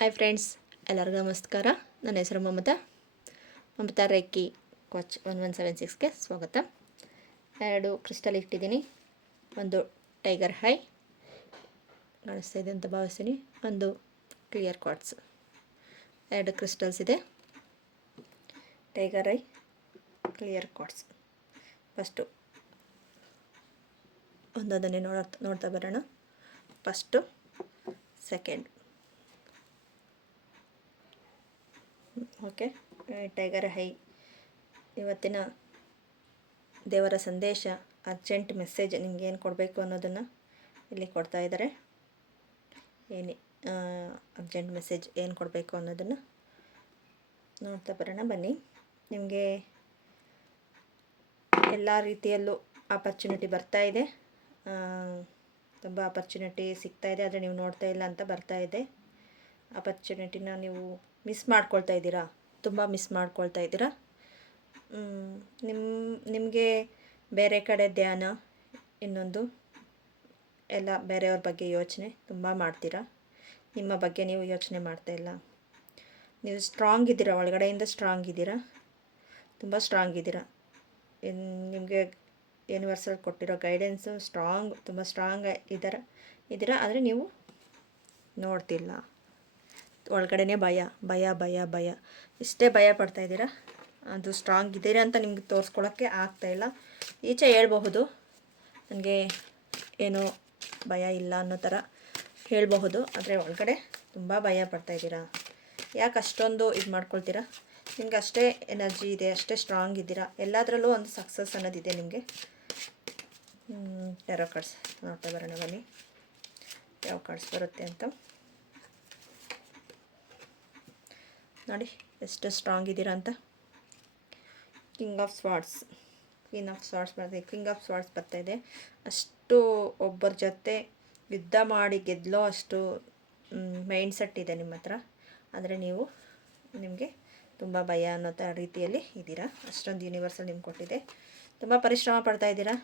Hi friends, ಎಲ್ಲರಿಗೂ ನಮಸ್ಕಾರ. ನನ್ನ ಹೆಸರು ಮಮತಾ ರೇಖಿ ಕೋಚ್ 1176ಗೆ ಸ್ವಾಗತ. 2 ಕ್ರಿಸ್ಟಲ್ ಇಟ್ಟಿದ್ದೀನಿ. ಒಂದು ಟೈಗರ್ ಹೈ ಕಾಣಿಸ್ತಾ ಇದೆ ಅಂತ ಭಾವಿಸ್ತೀನಿ. ಒಂದು ಕ್ಲಿಯರ್ ಕ್ವಾರ್ಟ್ಸ್. 2 ಕ್ರಿಸ್ಟಲ್ಸ್ ಇದೆ. Tiger eye, clear quartz. First ಒಂದೊಂದನ್ನೇ ನೋಡ್ತಾ ಬರೋಣ. First, second. Okay, tiger eye ಇವತ್ತಿನ ದೇವರ ಸಂದೇಶ, ಅರ್ಜೆಂಟ್ ಮೆಸೇಜ್ ನಿಮ್ಗೆ ಏನು ಕೊಡಬೇಕು ಅನ್ನೋದನ್ನು ಇಲ್ಲಿ ಕೊಡ್ತಾ ಇದ್ದಾರೆ. ಅರ್ಜೆಂಟ್ ಮೆಸೇಜ್ ಏನು ಕೊಡಬೇಕು ಅನ್ನೋದನ್ನು ನೋಡ್ತಾ ಬರೋಣ ಬನ್ನಿ. ನಿಮಗೆ ಎಲ್ಲ ರೀತಿಯಲ್ಲೂ ಆಪರ್ಚುನಿಟಿ ಬರ್ತಾ ಇದೆ, ತುಂಬ ಆಪರ್ಚುನಿಟಿ ಸಿಗ್ತಾ ಇದೆ, ಆದರೆ ನೀವು ನೋಡ್ತಾ ಇಲ್ಲ ಅಂತ ಬರ್ತಾ ಇದೆ. ಆಪರ್ಚುನಿಟಿನ ನೀವು ಮಿಸ್ ಮಾಡ್ಕೊಳ್ತಾ ಇದ್ದೀರಾ, ತುಂಬ ಮಿಸ್ ಮಾಡ್ಕೊಳ್ತಾ ಇದ್ದೀರಾ. ನಿಮಗೆ ಬೇರೆ ಕಡೆ ಧ್ಯಾನ, ಇನ್ನೊಂದು ಎಲ್ಲ ಬೇರೆಯವ್ರ ಬಗ್ಗೆ ಯೋಚನೆ ತುಂಬ ಮಾಡ್ತೀರಾ. ನಿಮ್ಮ ಬಗ್ಗೆ ನೀವು ಯೋಚನೆ ಮಾಡ್ತಾ ಇಲ್ಲ. ನೀವು ಸ್ಟ್ರಾಂಗ್ ಇದ್ದೀರಾ, ಒಳಗಡೆಯಿಂದ ಸ್ಟ್ರಾಂಗ್ ಇದ್ದೀರಾ, ತುಂಬ ಸ್ಟ್ರಾಂಗ್ ಇದ್ದೀರಾ. ನಿಮಗೆ ಯೂನಿವರ್ಸಲ್ ಕೊಟ್ಟಿರೋ ಗೈಡೆನ್ಸು ತುಂಬ ಸ್ಟ್ರಾಂಗ್ ಇದ್ದೀರಾ, ಆದರೆ ನೀವು ನೋಡ್ತಿಲ್ಲ. ಒಳಗಡೆನೇ ಭಯ ಇಷ್ಟೇ ಭಯ ಪಡ್ತಾ ಇದ್ದೀರಾ. ಅದು ಸ್ಟ್ರಾಂಗ್ ಇದ್ದೀರಾ ಅಂತ ನಿಮ್ಗೆ ತೋರಿಸ್ಕೊಳ್ಳೋಕ್ಕೆ ಆಗ್ತಾಯಿಲ್ಲ. ಈಚೆ ಹೇಳ್ಬಹುದು, ನನಗೆ ಏನೋ ಭಯ ಇಲ್ಲ ಅನ್ನೋ ಥರ ಹೇಳಬಹುದು, ಆದರೆ ಒಳಗಡೆ ತುಂಬ ಭಯ ಪಡ್ತಾ ಇದ್ದೀರಾ. ಯಾಕೆ ಅಷ್ಟೊಂದು ಇದು ಮಾಡ್ಕೊಳ್ತೀರಾ? ನಿಮ್ಗೆ ಅಷ್ಟೇ ಎನರ್ಜಿ ಇದೆ, ಅಷ್ಟೇ ಸ್ಟ್ರಾಂಗ್ ಇದ್ದೀರಾ. ಎಲ್ಲದರಲ್ಲೂ ಒಂದು ಸಕ್ಸಸ್ ಅನ್ನೋದಿದೆ ನಿಮಗೆ. ಟ್ಯಾರೋ ಕಾರ್ಡ್ಸ್ ನೋಡ್ತಾ ಬರೋಣ ಬನ್ನಿ, ಯಾವ ಕಾರ್ಡ್ಸ್ ಬರುತ್ತೆ ಅಂತ ನೋಡಿ, ಎಷ್ಟು ಸ್ಟ್ರಾಂಗ್ ಇದ್ದೀರಾ ಅಂತ. ಕಿಂಗ್ ಆಫ್ ಸ್ವಾರ್ಡ್ಸ್ ಬರ್ತದೆ. ಕಿಂಗ್ ಆಫ್ ಸ್ವಾರ್ಡ್ಸ್ ಬರ್ತಾಯಿದೆ. ಅಷ್ಟು ಒಬ್ಬರ ಜೊತೆ ಯುದ್ಧ ಮಾಡಿ ಗೆದ್ದಲೋ ಅಷ್ಟು ಮೈಂಡ್ ಸೆಟ್ ಇದೆ ನಿಮ್ಮ ಹತ್ರ, ಆದರೆ ನಿಮಗೆ ತುಂಬ ಭಯ ಅನ್ನೋ ರೀತಿಯಲ್ಲಿ ಇದ್ದೀರಾ. ಅಷ್ಟೊಂದು ಯೂನಿವರ್ಸಲ್ ನಿಮ್ಗೆ ಕೊಟ್ಟಿದೆ. ತುಂಬ ಪರಿಶ್ರಮ ಪಡ್ತಾ ಇದ್ದೀರಾ.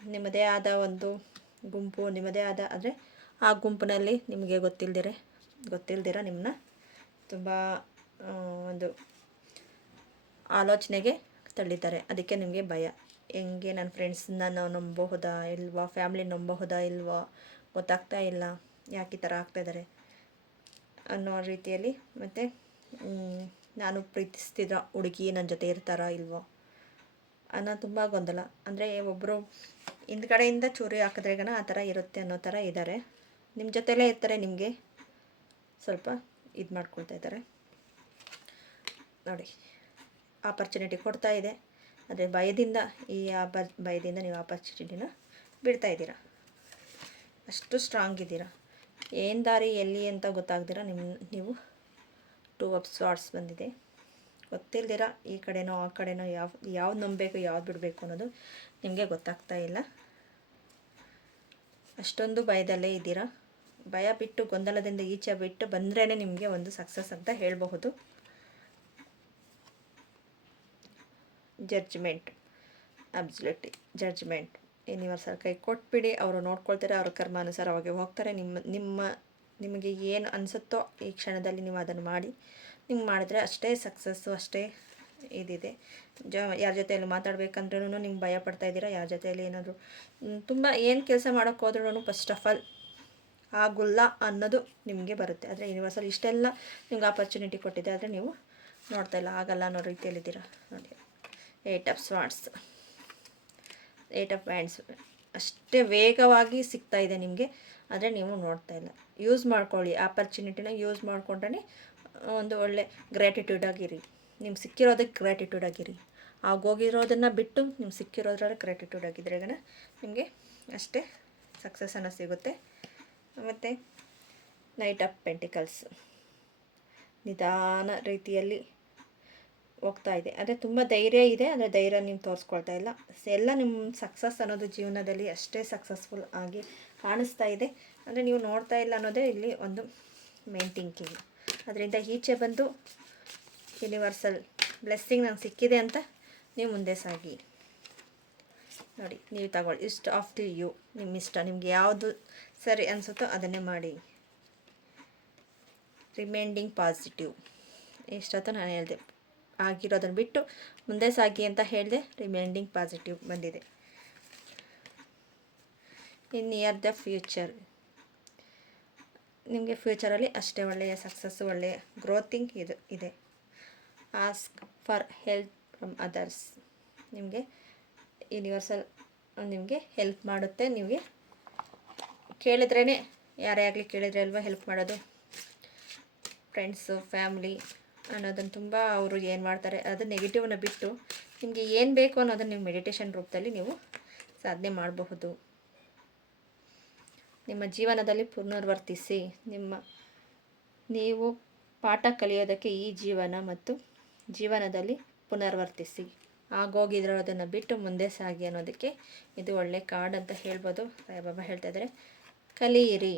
ನಿಮ್ಮದೇ ಆದ ಒಂದು ಗುಂಪು, ನಿಮ್ಮದೇ ಆದ, ಆದರೆ ಆ ಗುಂಪಿನಲ್ಲಿ ನಿಮಗೆ ಗೊತ್ತಿಲ್ದಿರ ನಿಮ್ಮನ್ನ ತುಂಬ ಒಂದು ಆಲೋಚನೆಗೆ ತಳ್ಳಿದ್ದಾರೆ. ಅದಕ್ಕೆ ನಿಮಗೆ ಭಯ. ಹೆಂಗೆ ನನ್ನ ಫ್ರೆಂಡ್ಸನ್ನ ನಾವು ನಂಬಬಹುದಾ ಇಲ್ವಾ, ಫ್ಯಾಮ್ಲಿ ನಂಬಬಹುದಾ ಇಲ್ವಾ, ಗೊತ್ತಾಗ್ತಾ ಇಲ್ಲ, ಯಾಕೆ ಈ ಥರ ಆಗ್ತಾಯಿದ್ದಾರೆ ಅನ್ನೋ ರೀತಿಯಲ್ಲಿ. ಮತ್ತು ನಾನು ಪ್ರೀತಿಸ್ತಿದ್ದ ಹುಡುಗಿ ನನ್ನ ಜೊತೆ ಇರ್ತಾರಾ ಇಲ್ವೋ ಅನ್ನೋ ತುಂಬ ಗೊಂದಲ. ಅಂದರೆ ಒಬ್ಬರು ಹಿಂದ್ಗಡೆಯಿಂದ ಚೂರಿ ಹಾಕಿದ್ರೆಗನ ಆ ಥರ ಇರುತ್ತೆ ಅನ್ನೋ ಥರ ಇದ್ದಾರೆ. ನಿಮ್ಮ ಜೊತೆಲೇ ಇರ್ತಾರೆ, ನಿಮಗೆ ಸ್ವಲ್ಪ ಇದು ಮಾಡ್ಕೊಳ್ತಾ ಇದ್ದಾರೆ ನೋಡಿ. ಆಪರ್ಚುನಿಟಿ ಕೊಡ್ತಾ ಇದೆ, ಆದರೆ ಭಯದಿಂದ ನೀವು ಆಪರ್ಚುನಿಟಿನ ಬಿಡ್ತಾ ಇದ್ದೀರಾ. ಅಷ್ಟು ಸ್ಟ್ರಾಂಗ್ ಇದ್ದೀರಾ. ಏನು ದಾರಿ ಎಲ್ಲಿ ಅಂತ ಗೊತ್ತಾಗ್ದಿರ ನೀವು 2 ಆಫ್ ಸ್ವಾರ್ಡ್ಸ್ ಬಂದಿದೆ. ಗೊತ್ತಿಲ್ದಿರ ಈ ಕಡೆನೋ ಆ ಕಡೆನೋ ಯಾವ್ದು ನಂಬಬೇಕು ಯಾವ್ದು ಬಿಡಬೇಕು ಅನ್ನೋದು ನಿಮಗೆ ಗೊತ್ತಾಗ್ತಾ ಇಲ್ಲ. ಅಷ್ಟೊಂದು ಭಯದಲ್ಲೇ ಇದ್ದೀರಾ. ಭಯ ಬಿಟ್ಟು, ಗೊಂದಲದಿಂದ ಈಚೆ ಬಿಟ್ಟು ಬಂದ್ರೇ ನಿಮಗೆ ಒಂದು ಸಕ್ಸಸ್ ಅಂತ ಹೇಳಬಹುದು. Judgment, absolutely judgment. ಯೂನಿವರ್ಸಲ್ ಕೈ ಕೊಟ್ಬಿಡಿ, ಅವರು ನೋಡ್ಕೊಳ್ತಾರೆ, ಅವ್ರ ಕರ್ಮಾನುಸಾರವಾಗಿ ಹೋಗ್ತಾರೆ. ನಿಮಗೆ ಏನು ಅನಿಸುತ್ತೋ ಈ ಕ್ಷಣದಲ್ಲಿ ನೀವು ಅದನ್ನು ಮಾಡಿ. ನಿಮ್ಗೆ ಮಾಡಿದ್ರೆ ಅಷ್ಟೇ ಸಕ್ಸಸ್ಸು, ಅಷ್ಟೇ ಇದಿದೆ. ಯಾರ ಜೊತೆಯಲ್ಲಿ ಮಾತಾಡ್ಬೇಕಂದ್ರೂ ನಿಮ್ಗೆ ಭಯ ಪಡ್ತಾ ಇದ್ದೀರಾ. ಯಾರ ಜೊತೆಯಲ್ಲಿ ಏನಾದರೂ ತುಂಬ ಏನು ಕೆಲಸ ಮಾಡೋಕ್ಕೆ ಹೋದ್ರೂ ಫಸ್ಟ್ ಆಫ್ ಆಲ್ ಆಗೋಲ್ಲ ಅನ್ನೋದು ನಿಮಗೆ ಬರುತ್ತೆ. ಆದರೆ ಯೂನಿವರ್ಸಲ್ ಇಷ್ಟೆಲ್ಲ ನಿಮ್ಗೆ ಆಪರ್ಚುನಿಟಿ ಕೊಟ್ಟಿದೆ, ಆದರೆ ನೀವು ನೋಡ್ತಾ ಇಲ್ಲ, ಆಗಲ್ಲ ಅನ್ನೋ ರೀತಿಯಲ್ಲಿದ್ದೀರಾ ನೋಡಿ. 8 ಆಫ್ ಸ್ವಾರ್ಡ್ಸ್, 8 ಆಫ್ ವ್ಯಾಂಡ್ಸ್ ಅಷ್ಟೇ ವೇಗವಾಗಿ ಸಿಗ್ತಾ ಇದೆ ನಿಮಗೆ, ಆದರೆ ನೀವು ನೋಡ್ತಾ ಇಲ್ಲ. ಯೂಸ್ ಮಾಡ್ಕೊಳ್ಳಿ, ಆಪರ್ಚುನಿಟಿನ ಯೂಸ್ ಮಾಡ್ಕೊಂಡ್ರೆ ಒಂದು ಒಳ್ಳೆ ಗ್ರ್ಯಾಟಿಟ್ಯೂಡ್ ಆಗಿರಿ. ನಿಮ್ಗೆ ಸಿಕ್ಕಿರೋದಕ್ಕೆ ಗ್ರ್ಯಾಟಿಟ್ಯೂಡ್ ಆಗಿರಿ. ಆಗೋಗಿರೋದನ್ನು ಬಿಟ್ಟು ನಿಮ್ಗೆ ಸಿಕ್ಕಿರೋದ್ರಲ್ಲಿ ಗ್ರ್ಯಾಟಿಟ್ಯೂಡ್ ಆಗಿದ್ರೆಗನ ನಿಮಗೆ ಅಷ್ಟೇ ಸಕ್ಸಸ್ಸನ್ನು ಸಿಗುತ್ತೆ. ಮತ್ತು ನೈಟ್ ಆಫ್ ಪೆಂಟಿಕಲ್ಸ್ ನಿಧಾನ ರೀತಿಯಲ್ಲಿ ಹೋಗ್ತಾ ಇದೆ, ಆದರೆ ತುಂಬ ಧೈರ್ಯ ಇದೆ, ಆದರೆ ಧೈರ್ಯ ನೀವು ತೋರಿಸ್ಕೊಳ್ತಾ ಇಲ್ಲ. ಎಲ್ಲ ನಿಮ್ಮ ಸಕ್ಸಸ್ ಅನ್ನೋದು ಜೀವನದಲ್ಲಿ ಅಷ್ಟೇ ಸಕ್ಸಸ್ಫುಲ್ ಆಗಿ ಕಾಣಿಸ್ತಾ ಇದೆ, ಅಂದರೆ ನೀವು ನೋಡ್ತಾ ಇಲ್ಲ ಅನ್ನೋದೇ ಇಲ್ಲಿ ಒಂದು ಮೇನ್ ಥಿಂಕಿಂಗ್. ಅದರಿಂದ ಈಚೆ ಬಂದು ಯೂನಿವರ್ಸಲ್ ಬ್ಲೆಸ್ಸಿಂಗ್ ನಂಗೆ ಸಿಕ್ಕಿದೆ ಅಂತ ನೀವು ಮುಂದೆ ಸಾಗಿ ನೋಡಿ. ನೀವು ತಗೊಳ್ಳಿ, ಇಷ್ಟ ಆಫ್ ದಿ ಯು, ನಿಮ್ಮ ಇಷ್ಟ. ನಿಮ್ಗೆ ಯಾವುದು ಸರಿ ಅನಿಸುತ್ತೋ ಅದನ್ನೇ ಮಾಡಿ. Reminding positive. ಇಷ್ಟೊತ್ತು ನಾನು ಹೇಳಿದೆ, ಆಗಿರೋದನ್ನು ಬಿಟ್ಟು ಮುಂದೆ ಸಾಗಿ ಅಂತ ಹೇಳಿದೆ. ರಿಮೈಂಡಿಂಗ್ ಪಾಸಿಟಿವ್ ಬಂದಿದೆ. ಇನ್ ನಿಯರ್ ದ ಫ್ಯೂಚರ್, ನಿಮಗೆ ಫ್ಯೂಚರಲ್ಲಿ ಅಷ್ಟೇ ಒಳ್ಳೆಯ ಸಕ್ಸಸ್ಸು, ಒಳ್ಳೆಯ ಗ್ರೋತಿಂಗ್ ಇದೆ. Ask for help from others, ನಿಮಗೆ ಯೂನಿವರ್ಸಲ್ ನಿಮಗೆ ಹೆಲ್ಪ್ ಮಾಡುತ್ತೆ. ನಿಮಗೆ ಕೇಳಿದ್ರೇ, ಯಾರೇ ಆಗಲಿ ಕೇಳಿದ್ರೆ ಅಲ್ವಾ ಹೆಲ್ಪ್ ಮಾಡೋದು. ಫ್ರೆಂಡ್ಸು, ಫ್ಯಾಮ್ಲಿ ಅನ್ನೋದನ್ನು ತುಂಬ ಅವರು ಏನು ಮಾಡ್ತಾರೆ, ಅದು ನೆಗೆಟಿವ್ನ ಬಿಟ್ಟು ನಿಮಗೆ ಏನು ಬೇಕು ಅನ್ನೋದನ್ನು ನೀವು ಮೆಡಿಟೇಷನ್ ರೂಪದಲ್ಲಿ ನೀವು ಸಾಧನೆ ಮಾಡಬಹುದು. ನಿಮ್ಮ ಜೀವನದಲ್ಲಿ ಪುನರ್ವರ್ತಿಸಿ. ನೀವು ಪಾಠ ಕಲಿಯೋದಕ್ಕೆ ಈ ಜೀವನ ಮತ್ತು ಜೀವನದಲ್ಲಿ ಪುನರ್ವರ್ತಿಸಿ. ಆಗೋಗಿರೋದನ್ನು ಬಿಟ್ಟು ಮುಂದೆ ಸಾಗಿ ಅನ್ನೋದಕ್ಕೆ ಇದು ಒಳ್ಳೆ ಕಾರ್ಡ್ ಅಂತ ಹೇಳ್ಬೋದು. ಸಾಯಿಬಾಬಾ ಹೇಳ್ತಾ ಇದ್ದಾರೆ, ಕಲಿಯಿರಿ,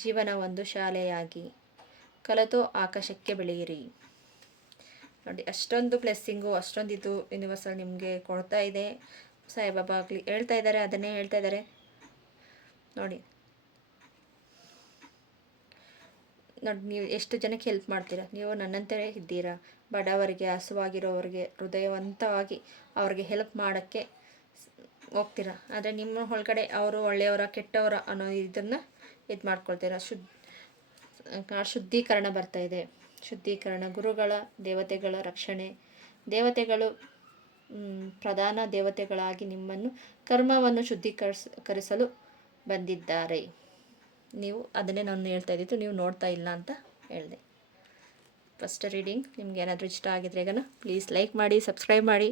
ಜೀವನ ಒಂದು ಶಾಲೆಯಾಗಿ ಕಲಿತು ಆಕಾಶಕ್ಕೆ ಬೆಳೆಯಿರಿ. ನೋಡಿ, ಅಷ್ಟೊಂದು ಬ್ಲೆಸ್ಸಿಂಗು, ಅಷ್ಟೊಂದು ಇದು ಯೂನಿವರ್ಸಲ್ ನಿಮಗೆ ಕೊಡ್ತಾ ಇದೆ. ಸಾಯಿಬಾಬಾ ಆಗಲಿ ಹೇಳ್ತಾ ಇದ್ದಾರೆ, ಅದನ್ನೇ ಹೇಳ್ತಾ ಇದ್ದಾರೆ. ನೋಡಿ, ನೀವು ಎಷ್ಟು ಜನಕ್ಕೆ ಹೆಲ್ಪ್ ಮಾಡ್ತೀರಾ. ನೀವು ನನ್ನಂತೆಯೇ ಇದ್ದೀರಾ. ಬಡವರಿಗೆ, ಹಸುವಾಗಿರೋರಿಗೆ, ಹೃದಯವಂತವಾಗಿ ಅವ್ರಿಗೆ ಹೆಲ್ಪ್ ಮಾಡೋಕ್ಕೆ ಹೋಗ್ತೀರಾ. ಆದರೆ ನಿಮ್ಮ ಒಳಗಡೆ ಅವರು ಒಳ್ಳೆಯವರ ಕೆಟ್ಟವರ ಅನ್ನೋ ಇದನ್ನು ಇದು ಮಾಡ್ಕೊಳ್ತೀರಾ. ಶುದ್ಧೀಕರಣ ಬರ್ತಾ ಇದೆ. ಶುದ್ಧೀಕರಣ, ಗುರುಗಳ, ದೇವತೆಗಳ ರಕ್ಷಣೆ. ದೇವತೆಗಳು ಪ್ರಧಾನ ದೇವತೆಗಳಾಗಿ ನಿಮ್ಮನ್ನು ಕರ್ಮವನ್ನು ಶುದ್ಧೀಕರಿಸಲು ಬಂದಿದ್ದಾರೆ. ನೀವು ಅದನ್ನೇ ನಾನು ಹೇಳ್ತಾ ಇದ್ದಿದ್ದು, ನೀವು ನೋಡ್ತಾ ಇಲ್ಲ ಅಂತ ಹೇಳಿದೆ. ಫಸ್ಟ್ ರೀಡಿಂಗ್ ನಿಮ್ಗೆ ಏನಾದರೂ ಇಷ್ಟ ಆಗಿದ್ರೆ ಈಗ ಪ್ಲೀಸ್ ಲೈಕ್ ಮಾಡಿ, ಸಬ್ಸ್ಕ್ರೈಬ್ ಮಾಡಿ,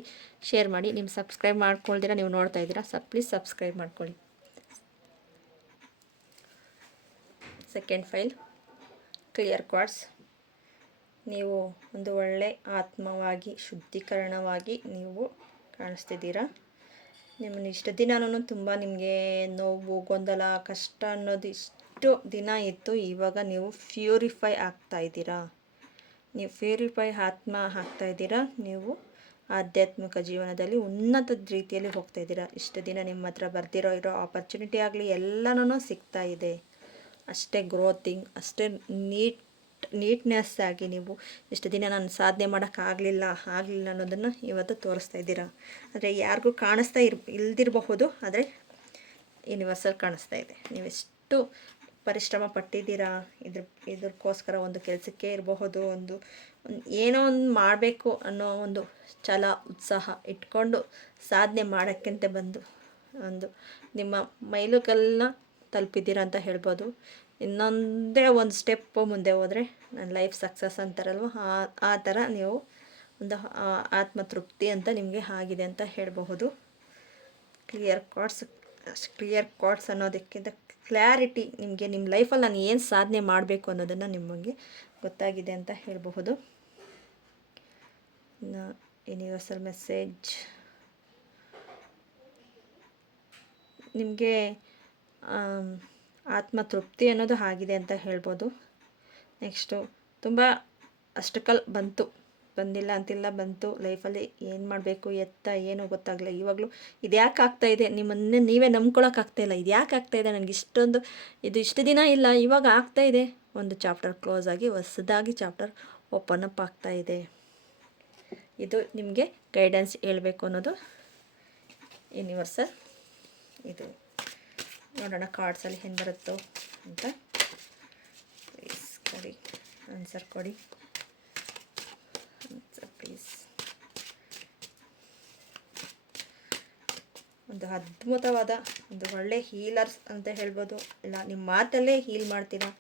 ಶೇರ್ ಮಾಡಿ. ನೀವು ಸಬ್ಸ್ಕ್ರೈಬ್ ಮಾಡ್ಕೊಳ್ತೀರಾ, ನೀವು ನೋಡ್ತಾ ಇದ್ದೀರಾ, ಪ್ಲೀಸ್ ಸಬ್ಸ್ಕ್ರೈಬ್ ಮಾಡ್ಕೊಳ್ಳಿ. Second file, clear cards. ನೀವು ಒಂದು ಒಳ್ಳೆ ಆತ್ಮವಾಗಿ, ಶುದ್ಧೀಕರಣವಾಗಿ ನೀವು ಕಾಣಿಸ್ತಿದ್ದೀರಾ. ನಿಮ್ಮನ್ನು ಇಷ್ಟು ದಿನವೂ ತುಂಬ ನಿಮಗೆ ನೋವು, ಗೊಂದಲ, ಕಷ್ಟ ಅನ್ನೋದು ಇಷ್ಟು ದಿನ ಇತ್ತು. ಇವಾಗ ನೀವು ಪ್ಯೂರಿಫೈ ಆಗ್ತಾ ಇದ್ದೀರಾ. ನೀವು ಪ್ಯೂರಿಫೈ ಆತ್ಮ ಆಗ್ತಾ ಇದ್ದೀರಾ. ನೀವು ಆಧ್ಯಾತ್ಮಿಕ ಜೀವನದಲ್ಲಿ ಉನ್ನತ ರೀತಿಯಲ್ಲಿ ಹೋಗ್ತಾ ಇದ್ದೀರಾ. ಇಷ್ಟು ದಿನ ನಿಮ್ಮ ಹತ್ರ ಬರ್ದಿರೋ ಆಪರ್ಚುನಿಟಿ ಆಗಲಿ ಎಲ್ಲನೂ ಸಿಗ್ತಾ ಇದೆ. ಅಷ್ಟೇ ಗ್ರೋತಿಂಗ್, ಅಷ್ಟೇ ನೀಟ್ನೆಸ್ ಆಗಿ ನೀವು ಇಷ್ಟು ದಿನ ನಾನು ಸಾಧನೆ ಮಾಡೋಕ್ಕಾಗಲಿಲ್ಲ ಅನ್ನೋದನ್ನು ಇವತ್ತು ತೋರಿಸ್ತಾ ಇದ್ದೀರಾ. ಆದರೆ ಯಾರಿಗೂ ಕಾಣಿಸ್ತಾ ಇಲ್ದಿರಬಹುದು, ಆದರೆ ಯೂನಿವರ್ಸಲ್ ಕಾಣಿಸ್ತಾ ಇದೆ. ನೀವೆಷ್ಟು ಪರಿಶ್ರಮ ಪಟ್ಟಿದ್ದೀರಾ. ಇದಕ್ಕೋಸ್ಕರ ಒಂದು ಕೆಲಸಕ್ಕೆ ಇರಬಹುದು, ಏನೋ ಒಂದು ಮಾಡಬೇಕು ಅನ್ನೋ ಒಂದು ಛಲ, ಉತ್ಸಾಹ ಇಟ್ಕೊಂಡು ಸಾಧನೆ ಮಾಡೋಕ್ಕಂತ ಬಂದು ನಿಮ್ಮ ಮೈಲುಗಲ್ಲನ್ನ ತಲುಪಿದ್ದೀರಾ ಅಂತ ಹೇಳ್ಬೋದು. ಇನ್ನೊಂದೇ ಒಂದು ಸ್ಟೆಪ್ಪು ಮುಂದೆ ಹೋದರೆ ನನ್ನ ಲೈಫ್ ಸಕ್ಸಸ್ ಅಂತಾರಲ್ವ, ಆ ಥರ ನೀವು ಒಂದು ಆತ್ಮತೃಪ್ತಿ ಅಂತ ನಿಮಗೆ ಆಗಿದೆ ಅಂತ ಹೇಳಬಹುದು. ಕ್ಲಿಯರ್ ಕಾರ್ಡ್ಸ್ ಅನ್ನೋದಕ್ಕಿಂತ ಕ್ಲಾರಿಟಿ, ನಿಮಗೆ ನಿಮ್ಮ ಲೈಫಲ್ಲಿ ನಾನು ಏನು ಸಾಧನೆ ಮಾಡಬೇಕು ಅನ್ನೋದನ್ನು ನಿಮಗೆ ಗೊತ್ತಾಗಿದೆ ಅಂತ ಹೇಳಬಹುದು. ಯೂನಿವರ್ಸಲ್ ಮೆಸೇಜ್, ನಿಮಗೆ ಆತ್ಮತೃಪ್ತಿ ಅನ್ನೋದು ಆಗಿದೆ ಅಂತ ಹೇಳ್ಬೋದು. ನೆಕ್ಸ್ಟು ತುಂಬ ಅಷ್ಟಕಲ್ ಬಂದಿಲ್ಲ ಅಂತಿಲ್ಲ, ಬಂತು. ಲೈಫಲ್ಲಿ ಏನು ಮಾಡಬೇಕು ಏನು ಗೊತ್ತಾಗಲ್ಲ. ಇವಾಗಲೂ ಇದ್ಯಾಕೆ ಆಗ್ತಾಯಿದೆ, ನಿಮ್ಮನ್ನೇ ನೀವೇ ನಂಬ್ಕೊಳಕ್ಕಾಗ್ತಾಯಿಲ್ಲ. ಇದು ಯಾಕೆ ಆಗ್ತಾಯಿದೆ ನನಗೆ ಇಷ್ಟು ದಿನ ಇಲ್ಲ, ಇವಾಗ ಆಗ್ತಾಯಿದೆ. ಒಂದು ಚಾಪ್ಟರ್ ಕ್ಲೋಸ್ ಆಗಿ ಹೊಸದಾಗಿ ಚಾಪ್ಟರ್ ಓಪನ್ ಅಪ್ ಆಗ್ತಾಯಿದೆ. ಇದು ನಿಮಗೆ ಗೈಡೆನ್ಸ್ ಹೇಳಬೇಕು ಅನ್ನೋದು ಯೂನಿವರ್ಸಲ್. ಇದು ನೋಡೋಣ ಕಾರ್ಡ್ಸಲ್ಲಿ ಏನು ಬರುತ್ತೋ ಅಂತ. ಪ್ಲೀಸ್ ಕೊಡಿ, ಆನ್ಸರ್ ಕೊಡಿ, ಆನ್ಸರ್ ಪ್ಲೀಸ್. ಒಂದು ಅದ್ಭುತವಾದ ಒಂದು ಒಳ್ಳೆ ಹೀಲರ್ಸ್ ಅಂತ ಹೇಳ್ಬೋದು. ಇಲ್ಲ, ನಿಮ್ಮ ಮಾತಲ್ಲೇ ಹೀಲ್ ಮಾಡ್ತೀರಾ.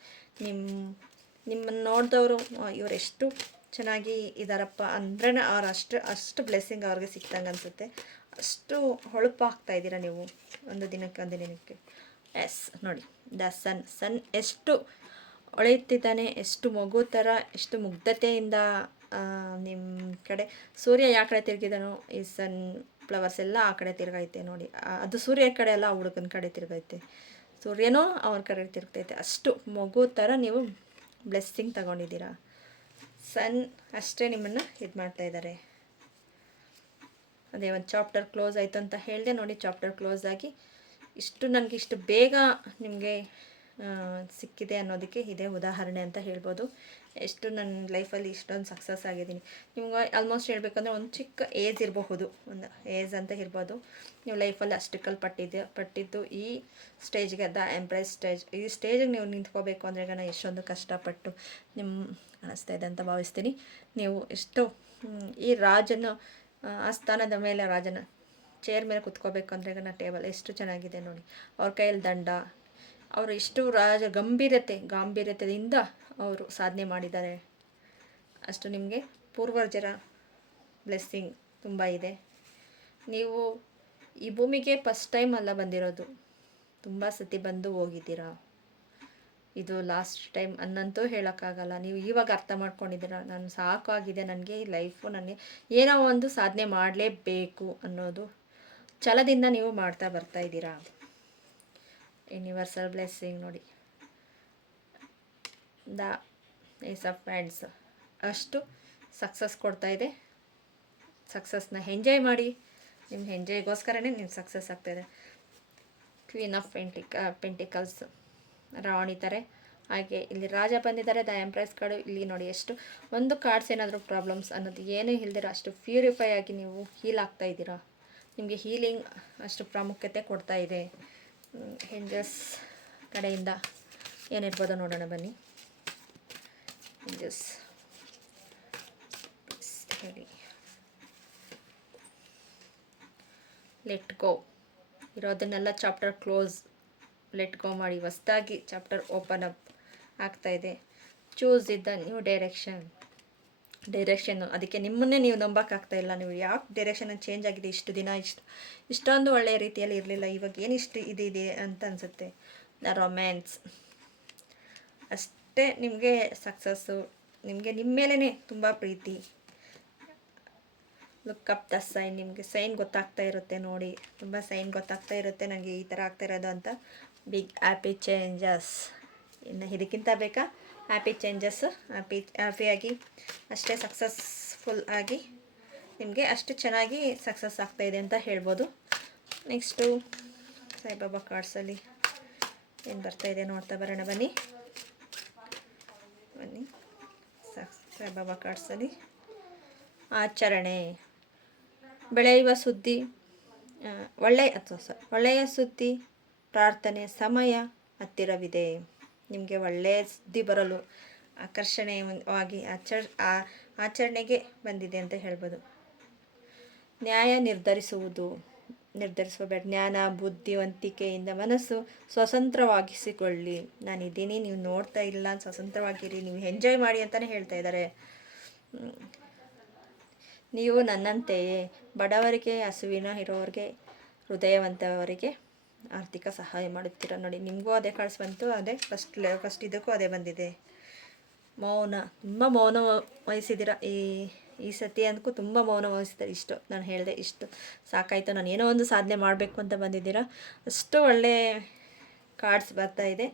ನಿಮ್ಮನ್ನು ನೋಡಿದವರು ಇವರೆಷ್ಟು ಚೆನ್ನಾಗಿ ಇದ್ದಾರಪ್ಪ ಅಂದ್ರೆ ಅವ್ರು ಅಷ್ಟು ಬ್ಲೆಸ್ಸಿಂಗ್ ಅವ್ರಿಗೆ ಸಿಕ್ತಂಗೆ ಅನಿಸುತ್ತೆ. ಅಷ್ಟು ಹೊಳಪಾಗ್ತಾ ಇದ್ದೀರಾ ನೀವು ಒಂದು ದಿನಕ್ಕೆ. ಎಸ್, ನೋಡಿ, ದ ಸನ್ ಎಷ್ಟು ಹೊಳೆಯುತ್ತಿದ್ದಾನೆ, ಎಷ್ಟು ಮಗು ಥರ, ಎಷ್ಟು ಮುಗ್ಧತೆಯಿಂದ ನಿಮ್ಮ ಕಡೆ. ಸೂರ್ಯ ಯಾವ ಕಡೆ ತಿರುಗಿದಾನೋ ಈ ಸನ್ ಫ್ಲವರ್ಸ್ ಎಲ್ಲ ಆ ಕಡೆ ತಿರುಗೈತೆ ನೋಡಿ. ಅದು ಸೂರ್ಯ ಕಡೆ ಅಲ್ಲ, ಹುಡುಗನ ಕಡೆ ತಿರುಗೈತೆ. ಸೂರ್ಯನೂ ಅವ್ರ ಕಡೆ ತಿರುಗ್ತೈತೆ. ಅಷ್ಟು ಮಗು ಥರ ನೀವು ಬ್ಲೆಸ್ಸಿಂಗ್ ತಗೊಂಡಿದ್ದೀರಾ. ಸನ್ ಅಷ್ಟೇ ನಿಮ್ಮನ್ನು ಇದು ಮಾಡ್ತಾಯಿದ್ದಾರೆ. ಅದೇ ಒಂದು ಚಾಪ್ಟರ್ ಕ್ಲೋಸ್ ಆಯಿತು ಅಂತ ಹೇಳಿದೆ ನೋಡಿ. ಚಾಪ್ಟರ್ ಕ್ಲೋಸ್ ಆಗಿ ನನಗೆ ಇಷ್ಟು ಬೇಗ ನಿಮಗೆ ಸಿಕ್ಕಿದೆ ಅನ್ನೋದಕ್ಕೆ ಇದೇ ಉದಾಹರಣೆ ಅಂತ ಹೇಳ್ಬೋದು. ಎಷ್ಟು ನನ್ನ ಲೈಫಲ್ಲಿ ಇಷ್ಟೊಂದು ಸಕ್ಸಸ್ ಆಗಿದ್ದೀನಿ. ನಿಮ್ಗೆ ಆಲ್ಮೋಸ್ಟ್ ಹೇಳ್ಬೇಕಂದ್ರೆ ಒಂದು ಚಿಕ್ಕ ಏಜ್ ಇರಬಹುದು, ಒಂದು ಏಜ್ ಅಂತ ಇರ್ಬೋದು. ನೀವು ಲೈಫಲ್ಲಿ ಅಷ್ಟು ಪಟ್ಟಿದ್ದು ಈ ಸ್ಟೇಜ್ಗೆ, ದ ಎಂಪ್ರೆಸ್ ಸ್ಟೇಜ್, ಈ ಸ್ಟೇಜಿಗೆ ನೀವು ನಿಂತ್ಕೋಬೇಕು ಅಂದರೆ ನಾನು ಎಷ್ಟೊಂದು ಕಷ್ಟಪಟ್ಟು ನಿಮ್ಮ ಅನಿಸ್ತಾ ಇದೆ ಅಂತ ಭಾವಿಸ್ತೀನಿ. ನೀವು ಎಷ್ಟು ಈ ರಾಜನ ಆಸ್ಥಾನದ ಮೇಲೆ, ರಾಜನ ಚೇರ್ ಮೇಲೆ ಕುತ್ಕೋಬೇಕು ಅಂದರೆ ಟೇಬಲ್ ಎಷ್ಟು ಚೆನ್ನಾಗಿದೆ ನೋಡಿ. ಅವ್ರ ಕೈಯಲ್ಲಿ ದಂಡ, ಅವರು ಎಷ್ಟು ಗಾಂಭೀರ್ಯತೆಯಿಂದ ಅವರು ಸಾಧನೆ ಮಾಡಿದ್ದಾರೆ. ಅಷ್ಟು ನಿಮಗೆ ಪೂರ್ವಜರ ಬ್ಲೆಸ್ಸಿಂಗ್ ತುಂಬ ಇದೆ. ನೀವು ಈ ಭೂಮಿಗೆ ಫಸ್ಟ್ ಟೈಮ್ ಅಲ್ಲ ಬಂದಿರೋದು, ತುಂಬ ಸತಿ ಬಂದು ಹೋಗಿದ್ದೀರಾ. ಇದು ಲಾಸ್ಟ್ ಟೈಮ್ ಅನ್ನಂತೂ ಹೇಳೋಕ್ಕಾಗಲ್ಲ. ನೀವು ಇವಾಗ ಅರ್ಥ ಮಾಡ್ಕೊಂಡಿದ್ದೀರಾ, ನಾನು ಸಾಕಾಗಿದೆ, ನನಗೆ ಈ ಲೈಫು, ನನಗೆ ಏನೋ ಒಂದು ಸಾಧನೆ ಮಾಡಲೇಬೇಕು ಅನ್ನೋದು ಛಲದಿಂದ ನೀವು ಮಾಡ್ತಾ ಬರ್ತಾಯಿದ್ದೀರಾ. ಯೂನಿವರ್ಸಲ್ ಬ್ಲೆಸ್ಸಿಂಗ್ ನೋಡಿ, ದ ಏಸ್ ಆಫ್ ಹ್ಯಾಂಡ್ಸ್ ಅಷ್ಟು ಸಕ್ಸಸ್ ಕೊಡ್ತಾಯಿದೆ. ಸಕ್ಸಸ್ನ ಎಂಜಾಯ್ ಮಾಡಿ. ನಿಮ್ಮ ಎಂಜಾಯ್ಗೋಸ್ಕರನೇ ನೀವು ಸಕ್ಸಸ್ ಆಗ್ತಾಯಿದೆ. ಕ್ವೀನ್ ಆಫ್ ಪೆಂಟಿಕಲ್ಸ್ ರಾಣಿ ಥರ. ಹಾಗೆ ಇಲ್ಲಿ ರಾಜ ಬಂದಿದ್ದಾರೆ, ದ ಎಂಪ್ರೆಸ್ ಕಾರ್ಡು. ಇಲ್ಲಿ ನೋಡಿ ಎಷ್ಟು ಒಂದು ಕಾರ್ಡ್ಸ್ ಏನಾದರೂ ಪ್ರಾಬ್ಲಮ್ಸ್ ಅನ್ನೋದು ಏನೂ ಇಲ್ದಿರ ಅಷ್ಟು ಪ್ಯೂರಿಫೈ ಆಗಿ ನೀವು ಹೀಲ್ ಆಗ್ತಾ ಇದ್ದೀರಾ. ನಿಮಗೆ ಹೀಲಿಂಗ್ ಅಷ್ಟು ಪ್ರಾಮುಖ್ಯತೆ ಕೊಡ್ತಾ ಇದೆ. ಏಂಜಲ್ಸ್ ಕಡೆಯಿಂದ ಏನಿರ್ಬೋದು ನೋಡೋಣ ಬನ್ನಿ. ಏಂಜಲ್ಸ್ ಹೇಳಿ. ಲೆಟ್ ಗೋ, ಇರೋದನ್ನೆಲ್ಲ ಚಾಪ್ಟರ್ ಕ್ಲೋಸ್, ಲೆಟ್ ಗೋ ಮಾಡಿ. ಹೊಸದಾಗಿ ಚಾಪ್ಟರ್ ಓಪನ್ ಅಪ್ ಆಗ್ತಾಯಿದೆ. ಚೂಸ್ ಇದ್ದ ನ್ಯೂ ಡೈರೆಕ್ಷನ್ನು. ಅದಕ್ಕೆ ನಿಮ್ಮನ್ನೇ ನೀವು ನಂಬೋಕ್ಕಾಗ್ತಾ ಇಲ್ಲ. ನೀವು ಯಾವ ಡೈರೆಕ್ಷನಲ್ಲಿ ಚೇಂಜ್ ಆಗಿದೆ ಇಷ್ಟು ದಿನ, ಇಷ್ಟೊಂದು ಒಳ್ಳೆಯ ರೀತಿಯಲ್ಲಿ ಇರಲಿಲ್ಲ, ಇವಾಗ ಏನಿಷ್ಟು ಇದೆ ಅಂತ ಅನಿಸುತ್ತೆ. ದ ರೊಮ್ಯಾನ್ಸ್ ಅಷ್ಟೇ ನಿಮಗೆ ಸಕ್ಸಸ್ಸು. ನಿಮಗೆ ನಿಮ್ಮ ಮೇಲೇ ತುಂಬ ಪ್ರೀತಿ. ಲುಕ್ ಅಪ್ ದ ಸೈನ್, ನಿಮಗೆ ಸೈನ್ ಗೊತ್ತಾಗ್ತಾ ಇರುತ್ತೆ ನೋಡಿ, ತುಂಬ ಸೈನ್ ಗೊತ್ತಾಗ್ತಾ ಇರುತ್ತೆ ನನಗೆ ಈ ಥರ ಆಗ್ತಾ ಇರೋದು ಅಂತ. Big happy changes. ಇನ್ನು ಇದಕ್ಕಿಂತ ಬೇಕಾ ಹ್ಯಾಪಿ ಚೇಂಜಸ್ಸು? ಹ್ಯಾಪಿಯಾಗಿ ಅಷ್ಟೇ ಸಕ್ಸಸ್ಫುಲ್ ಆಗಿ ನಿಮಗೆ ಅಷ್ಟು ಚೆನ್ನಾಗಿ ಸಕ್ಸಸ್ ಆಗ್ತಾಯಿದೆ ಅಂತ ಹೇಳ್ಬೋದು. ನೆಕ್ಸ್ಟು ಸಾಯಿಬಾಬಾ ಕಾರ್ಡ್ಸಲ್ಲಿ ಏನು ಬರ್ತಾಯಿದೆ ನೋಡ್ತಾ ಬರೋಣ ಬನ್ನಿ. ಸಾಯಿಬಾಬಾ ಕಾರ್ಡ್ಸಲ್ಲಿ ಆಚರಣೆ, ಬೆಳೆಯುವ ಸುದ್ದಿ, ಒಳ್ಳೆಯ ಸುದ್ದಿ, ಪ್ರಾರ್ಥನೆ ಸಮಯ ಹತ್ತಿರವಿದೆ. ನಿಮಗೆ ಒಳ್ಳೆಯ ಸುದ್ದಿ ಬರಲು ಆಕರ್ಷಣೀಯವಾಗಿ ಆಚರಣೆಗೆ ಬಂದಿದೆ ಅಂತ ಹೇಳ್ಬೋದು. ನ್ಯಾಯ ನಿರ್ಧರಿಸಬೇಡ. ಜ್ಞಾನ ಬುದ್ಧಿವಂತಿಕೆಯಿಂದ ಮನಸ್ಸು ಸ್ವತಂತ್ರವಾಗಿಸಿಕೊಳ್ಳಿ. ನಾನಿದ್ದೀನಿ, ನೀವು ನೋಡ್ತಾ ಇಲ್ಲ, ಸ್ವತಂತ್ರವಾಗಿರಿ, ನೀವು ಎಂಜಾಯ್ ಮಾಡಿ ಅಂತಲೇ ಹೇಳ್ತಾ ಇದ್ದಾರೆ. ನೀವು ನನ್ನಂತೆಯೇ ಬಡವರಿಗೆ, ಹಸುವಿನ ಇರೋರಿಗೆ, ಹೃದಯವಂತವರಿಗೆ ಆರ್ಥಿಕ ಸಹಾಯ ಮಾಡುತ್ತೀರ ನೋಡಿ. ನಿಮಗೂ ಅದೇ ಕಾರ್ಡ್ಸ್ ಬಂತು, ಅದೇ ಫಸ್ಟ್ ಇದಕ್ಕೂ ಅದೇ ಬಂದಿದೆ. ಮೌನ, ತುಂಬ ಮೌನ ವಹಿಸಿದ್ದೀರ ಈ ಸತಿ ಅಂದಕ್ಕೂ ತುಂಬ ಮೌನ ವಹಿಸಿದ್ದಾರೆ. ಇಷ್ಟು ನಾನು ಹೇಳಿದೆ, ಇಷ್ಟು ಸಾಕಾಯಿತು, ನಾನು ಏನೋ ಒಂದು ಸಾಧನೆ ಮಾಡಬೇಕು ಅಂತ ಬಂದಿದ್ದೀರಾ. ಅಷ್ಟು ಒಳ್ಳೆ ಕಾರ್ಡ್ಸ್ ಬರ್ತಾಯಿದೆ.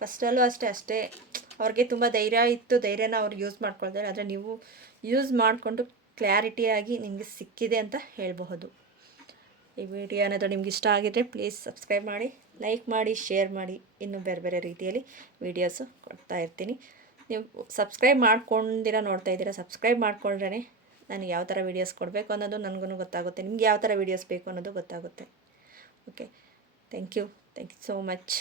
ಫಸ್ಟಲ್ಲೂ ಅಷ್ಟೇ ಅವ್ರಿಗೆ ತುಂಬ ಧೈರ್ಯ ಇತ್ತು, ಧೈರ್ಯನ ಅವ್ರು ಯೂಸ್ ಮಾಡ್ಕೊಳ್ತಾರೆ. ಆದರೆ ನೀವು ಯೂಸ್ ಮಾಡಿಕೊಂಡು ಕ್ಲಾರಿಟಿಯಾಗಿ ನಿಮಗೆ ಸಿಕ್ಕಿದೆ ಅಂತ ಹೇಳಬಹುದು. ಈ ವಿಡಿಯೋ ಏನಾದರೂ ನಿಮ್ಗೆ ಇಷ್ಟ ಆಗಿದ್ರೆ ಪ್ಲೀಸ್ ಸಬ್ಸ್ಕ್ರೈಬ್ ಮಾಡಿ, ಲೈಕ್ ಮಾಡಿ, ಶೇರ್ ಮಾಡಿ. ಇನ್ನೂ ಬೇರೆ ಬೇರೆ ರೀತಿಯಲ್ಲಿ ವೀಡಿಯೋಸು ಕೊಡ್ತಾ ಇರ್ತೀನಿ. ನೀವು ಸಬ್ಸ್ಕ್ರೈಬ್ ಮಾಡ್ಕೊಂಡಿರ ನೋಡ್ತಾ ಇದ್ದೀರಾ, ಸಬ್ಸ್ಕ್ರೈಬ್ ಮಾಡ್ಕೊಂಡ್ರೆ ನಾನು ಯಾವ ಥರ ವೀಡಿಯೋಸ್ ಕೊಡಬೇಕು ಅನ್ನೋದು ನನಗೂ ಗೊತ್ತಾಗುತ್ತೆ, ನಿಮ್ಗೆ ಯಾವ ಥರ ವೀಡಿಯೋಸ್ ಬೇಕು ಅನ್ನೋದು ಗೊತ್ತಾಗುತ್ತೆ. Okay, thank you so much.